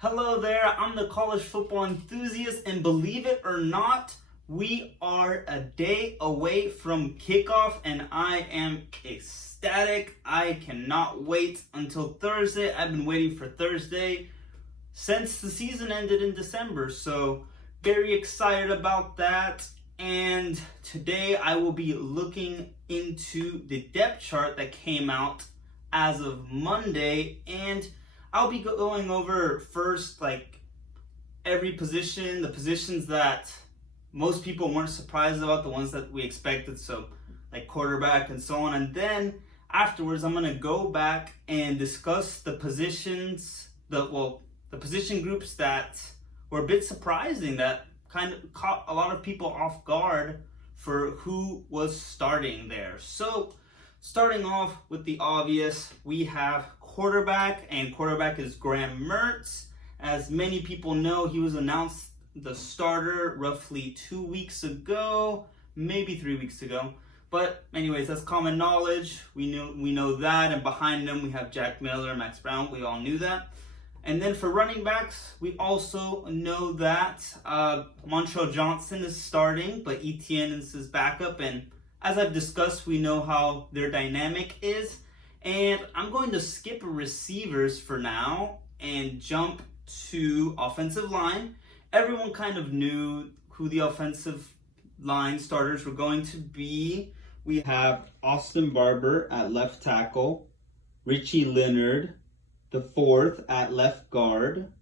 Hello there, I'm the college football enthusiast, and believe it or not, we are a day away from kickoff, and I am ecstatic. I cannot wait until Thursday. I've been waiting for Thursday since the season ended in December, so very excited about that. And today I will be looking into the depth chart that came out as of Monday, and I'll be going over first every position, the positions that most people weren't surprised about, the ones that we expected, so like quarterback and so on. And then afterwards, I'm gonna go back and discuss the positions, the position groups that were a bit surprising, that kind of caught a lot of people off guard for who was starting there. So starting off with the obvious, we have quarterback, and quarterback is Graham Mertz. As many people know, he was announced the starter roughly 2 weeks ago, maybe 3 weeks ago. But anyways, that's common knowledge. We know that, and behind them we have Jack Miller, Max Brown. We all knew that. And then for running backs, we also know that Montrell Johnson is starting, but Etienne is his backup. And as I've discussed, we know how their dynamic is. And I'm going to skip receivers for now and jump to offensive line. Everyone kind of knew who the offensive line starters were going to be. We have Austin Barber at left tackle, Richie Leonard, the fourth at left guard,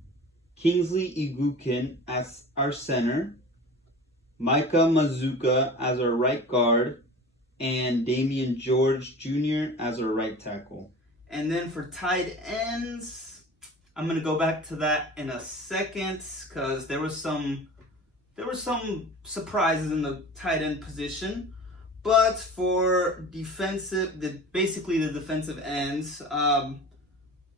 Kingsley Egukin as our center, Micah Mazuka as our right guard, and Damian George Jr. as our right tackle. And then for tight ends, I'm going to go back to that in a second, because there were some surprises in the tight end position. But for the defensive ends,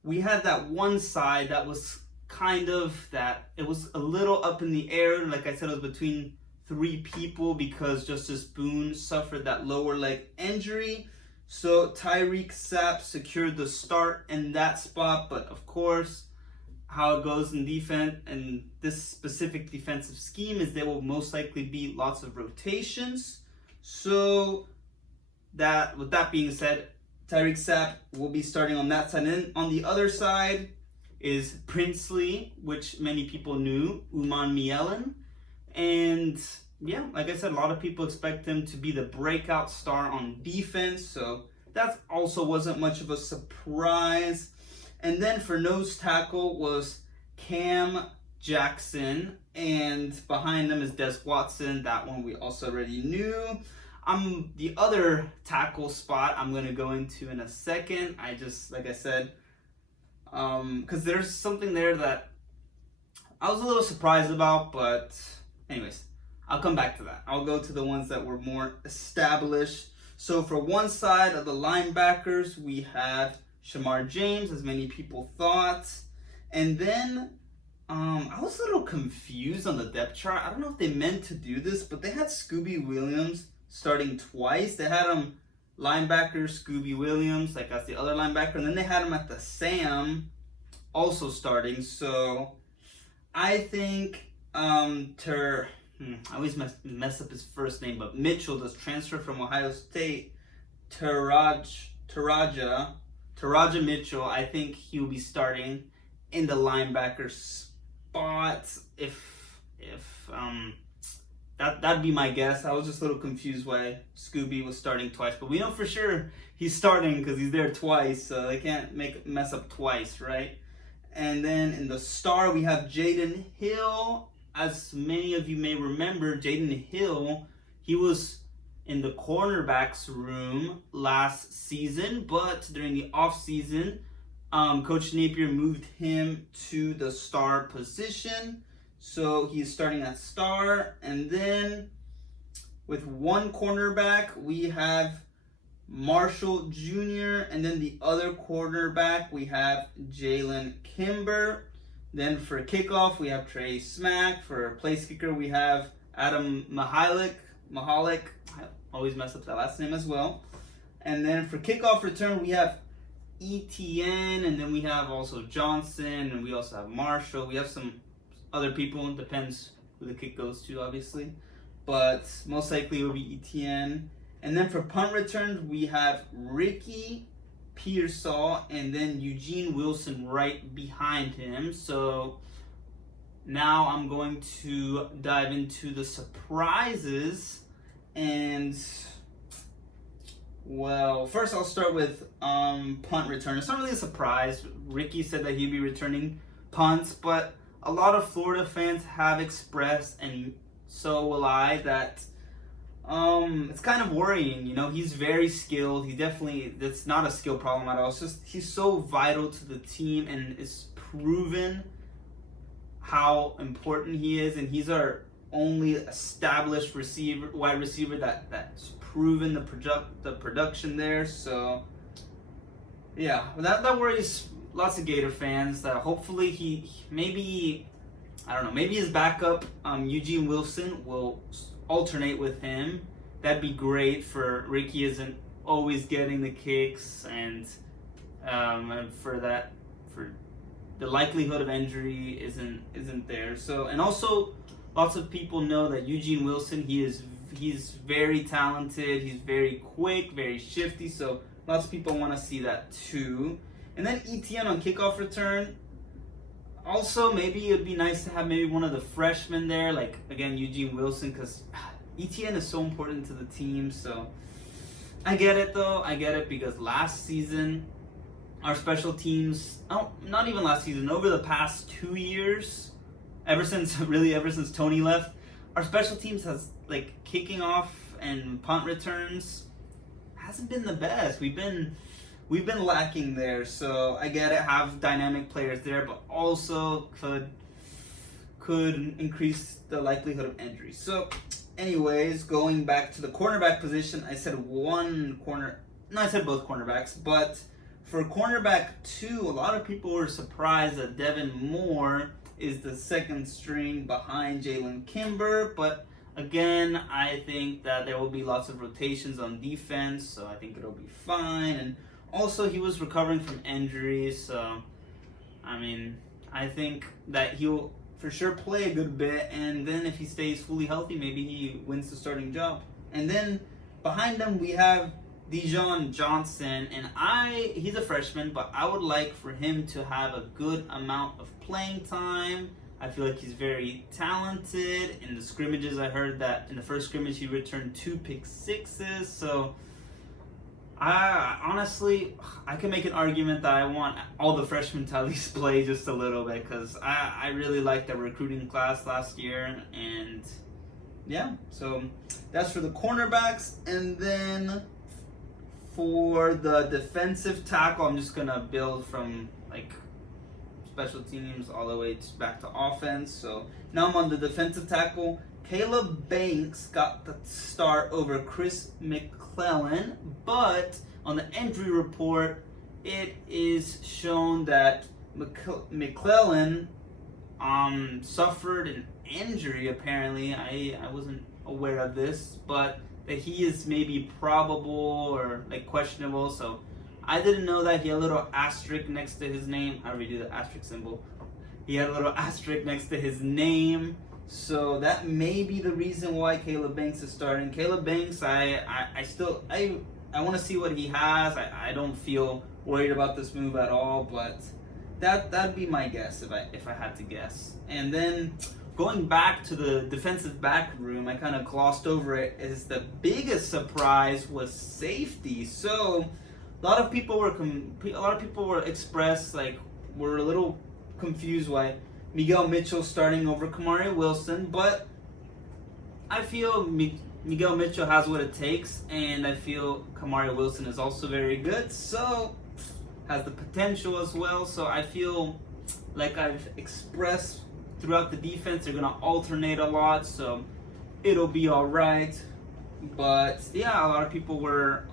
we had that one side that was it was a little up in the air. Like I said, it was between three people because Justice Boone suffered that lower leg injury. So Tyreek Sapp secured the start in that spot. But of course, how it goes in defense and this specific defensive scheme is there will most likely be lots of rotations. So with that being said, Tyreek Sapp will be starting on that side. And on the other side is Princely, which many people knew, Uman Mielen. And yeah, like I said, a lot of people expect him to be the breakout star on defense. So that also wasn't much of a surprise. And then for nose tackle was Cam Jackson. And behind them is Des Watson. That one we also already knew. The other tackle spot I'm going to go into in a second. Like I said, because there's something there that I was a little surprised about, but anyways, I'll come back to that. I'll go to the ones that were more established. So for one side of the linebackers, we have Shamar James, as many people thought. And then I was a little confused on the depth chart. I don't know if they meant to do this, but they had Scooby Williams starting twice. They had him linebacker Scooby Williams, like that's the other linebacker, and then they had him at the Sam also starting. So I think I always mess up his first name, but Mitchell does transfer from Ohio State. Taraja Mitchell, I think he will be starting in the linebacker spot. That'd be my guess. I was just a little confused why Scooby was starting twice, but we know for sure he's starting because he's there twice, so they can't mess up twice, right? And then in the star, we have Jaden Hill. As many of you may remember, Jaden Hill, he was in the cornerbacks room last season, but during the offseason, Coach Napier moved him to the star position. So he's starting at star. And then with one cornerback, we have Marshall Jr. And then the other cornerback, we have Jalen Kimber. Then for kickoff, we have Trey Smack. For place kicker, we have Adam Mahalik. I always mess up that last name as well. And then for kickoff return, we have ETN, and then we have also Johnson, and we also have Marshall. We have some other people. It depends who the kick goes to, obviously. But most likely it will be ETN. And then for punt returns, we have Ricky Pearsall and then Eugene Wilson right behind him. So now I'm going to dive into the surprises. And, well, first I'll start with punt return. It's not really a surprise. Ricky said that he'd be returning punts, but a lot of Florida fans have expressed, and so will I, that it's kind of worrying. You know, he's very skilled. He definitely, that's not a skill problem at all. It's just he's so vital to the team, and it's proven how important he is. And he's our only established wide receiver that's proven the production there. So yeah, that worries lots of Gator fans. That hopefully he maybe his backup Eugene Wilson will alternate with him. That'd be great for Ricky isn't always getting the kicks, and for the likelihood of injury isn't there. So, and also lots of people know that Eugene Wilson, he's very talented, he's very quick, very shifty, so lots of people want to see that too. And then ETN on kickoff return. Also, maybe it'd be nice to have maybe one of the freshmen there, like, again, Eugene Wilson, because ETN is so important to the team. So I get it, though. I get it, because last season, our special teams, not even last season, over the past 2 years, ever since Tony left, our special teams has, like, kicking off and punt returns hasn't been the best. We've been lacking there, so I get it, have dynamic players there, but also could increase the likelihood of injury. So anyways, going back to the cornerback position, I said I said both cornerbacks, but for cornerback 2, a lot of people were surprised that Devin Moore is the second string behind Jalen Kimber, but again, I think that there will be lots of rotations on defense, so I think it'll be fine. And also, he was recovering from injuries, so I mean, I think that he'll for sure play a good bit, and then if he stays fully healthy, maybe he wins the starting job. And then behind him, we have Dijon Johnson, and he's a freshman, but I would like for him to have a good amount of playing time. I feel like he's very talented. In the scrimmages, I heard that in the first scrimmage, he returned 2 pick sixes, so honestly, I can make an argument that I want all the freshmen to at least play just a little bit, because I really liked the recruiting class last year. And yeah, so that's for the cornerbacks. And then for the defensive tackle, I'm just going to build from like special teams all the way back to offense. So now I'm on the defensive tackle. Caleb Banks got the start over Chris McClellan, but on the injury report, it is shown that McClellan suffered an injury, apparently. I wasn't aware of this, but that he is maybe probable or like questionable, so I didn't know that. He had a little asterisk next to his name. I already do the asterisk symbol. He had a little asterisk next to his name. So that may be the reason why Caleb Banks is starting. Caleb Banks, I want to see what he has. I don't feel worried about this move at all, but that'd be my guess if I had to guess. And then going back to the defensive back room, I kind of glossed over it, is the biggest surprise was safety. So a lot of people were expressed, like, were a little confused why Miguel Mitchell starting over Kamari Wilson, but I feel Miguel Mitchell has what it takes, and I feel Kamari Wilson is also very good, so has the potential as well. So I feel like I've expressed throughout the defense, they're gonna alternate a lot, so it'll be all right. But yeah, a lot of people were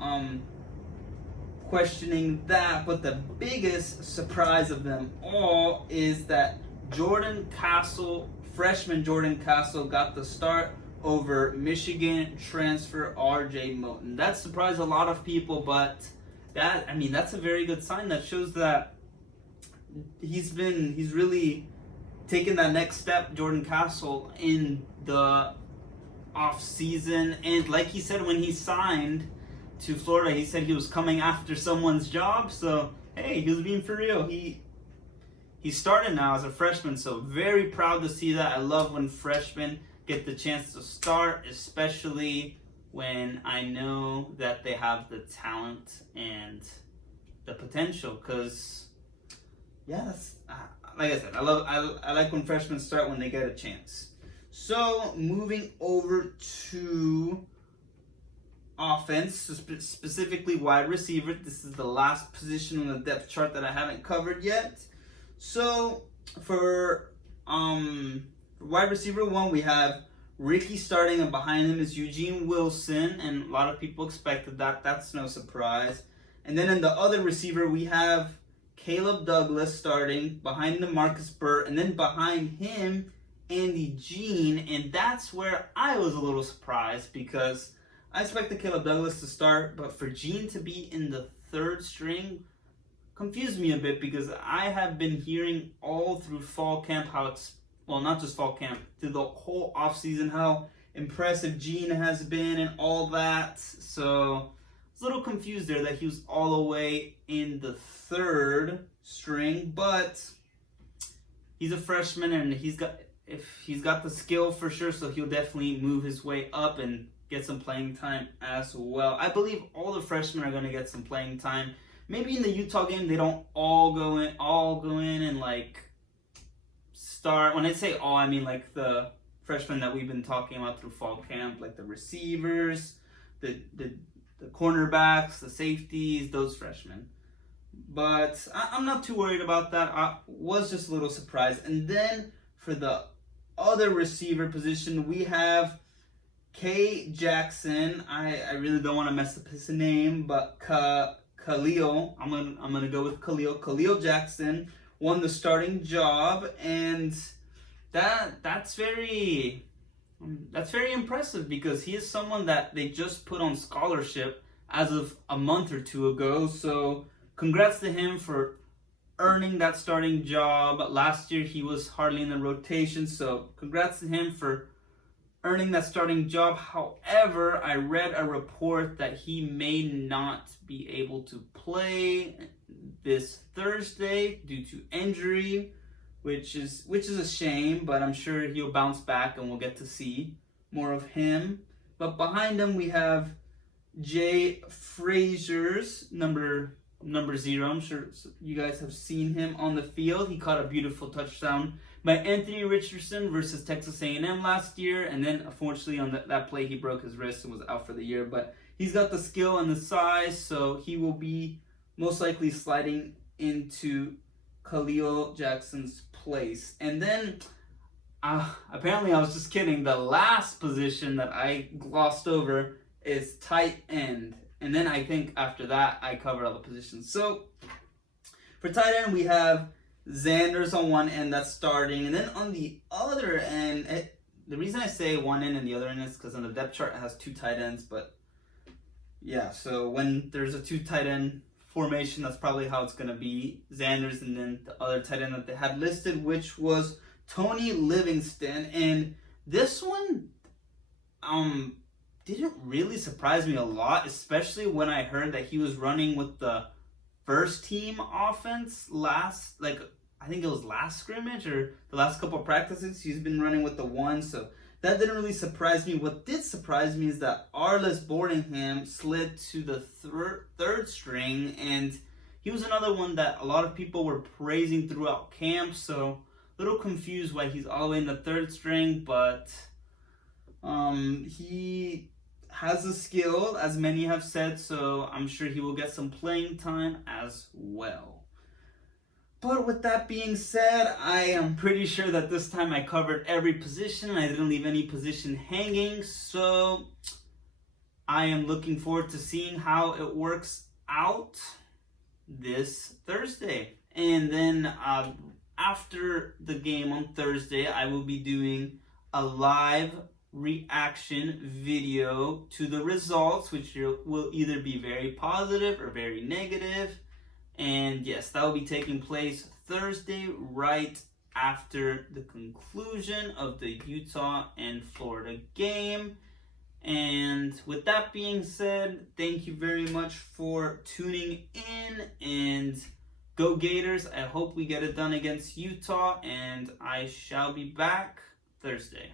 questioning that, but the biggest surprise of them all is that freshman Jordan Castle got the start over Michigan transfer RJ Moten. That surprised a lot of people, but that's a very good sign. That shows that he's really taken that next step, Jordan Castle, in the off season. And like he said when he signed to Florida, he said he was coming after someone's job. So hey, he was being for real. He started now as a freshman, so very proud to see that. I love when freshmen get the chance to start, especially when I know that they have the talent and the potential. Because yeah, that's like I said, I like when freshmen start when they get a chance. So moving over to offense, specifically wide receiver. This is the last position on the depth chart that I haven't covered yet. So for wide receiver 1, we have Ricky starting, and behind him is Eugene Wilson, and a lot of people expected that. That's no surprise. And then in the other receiver, we have Caleb Douglas starting, behind him Marcus Burt, and then behind him Andy Jean. And that's where I was a little surprised, because I expected Caleb Douglas to start, but for Jean to be in the third string confused me a bit, because I have been hearing all through fall camp how it's, well, not just fall camp, through the whole offseason, how impressive Jean has been and all that. So I was a little confused there that he was all the way in the third string, but he's a freshman and he's got the skill for sure, so he'll definitely move his way up and get some playing time as well. I believe all the freshmen are going to get some playing time. Maybe in the Utah game they don't all go in and like start. When I say all, I mean like the freshmen that we've been talking about through fall camp, like the receivers, the cornerbacks, the safeties, those freshmen. But I'm not too worried about that. I was just a little surprised. And then for the other receiver position, we have K. Jackson. I really don't want to mess up his name, but Khalil. I'm gonna go with Khalil. Khalil Jackson won the starting job, and that's very impressive, because he is someone that they just put on scholarship as of a month or two ago. So congrats to him for earning that starting job. Last year he was hardly in the rotation, so congrats to him for earning that starting job. However, I read a report that he may not be able to play this Thursday due to injury, which is a shame, but I'm sure he'll bounce back and we'll get to see more of him. But behind him we have Jay Frazier's number 0. I'm sure you guys have seen him on the field. He caught a beautiful touchdown by Anthony Richardson versus Texas A&M last year, and then unfortunately on that play he broke his wrist and was out for the year. But he's got the skill and the size, so he will be most likely sliding into Khalil Jackson's place. And then apparently I was just kidding. The last position that I glossed over is tight end. And then I think after that I covered all the positions. So for tight end we have Xander's on one end that's starting, and then on the other end, the reason I say one end and the other end is because on the depth chart it has 2 tight ends. But yeah, so when there's a 2 tight end formation, that's probably how it's going to be. Xander's, and then the other tight end that they had listed, which was Tony Livingston. And this one didn't really surprise me a lot, especially when I heard that he was running with the first team offense I think it was last scrimmage or the last couple of practices. He's been running with the 1, so that didn't really surprise me. What did surprise me is that Arliss Boardingham slid to the third string, and he was another one that a lot of people were praising throughout camp, so a little confused why he's all the way in the third string. But he has the skill, as many have said, so I'm sure he will get some playing time as well. But with that being said, I am pretty sure that this time I covered every position and I didn't leave any position hanging, so I am looking forward to seeing how it works out this Thursday. And then after the game on Thursday, I will be doing a live reaction video to the results, which will either be very positive or very negative. And yes, that will be taking place Thursday, right after the conclusion of the Utah and Florida game. And with that being said, thank you very much for tuning in, and go Gators. I hope we get it done against Utah, and I shall be back Thursday.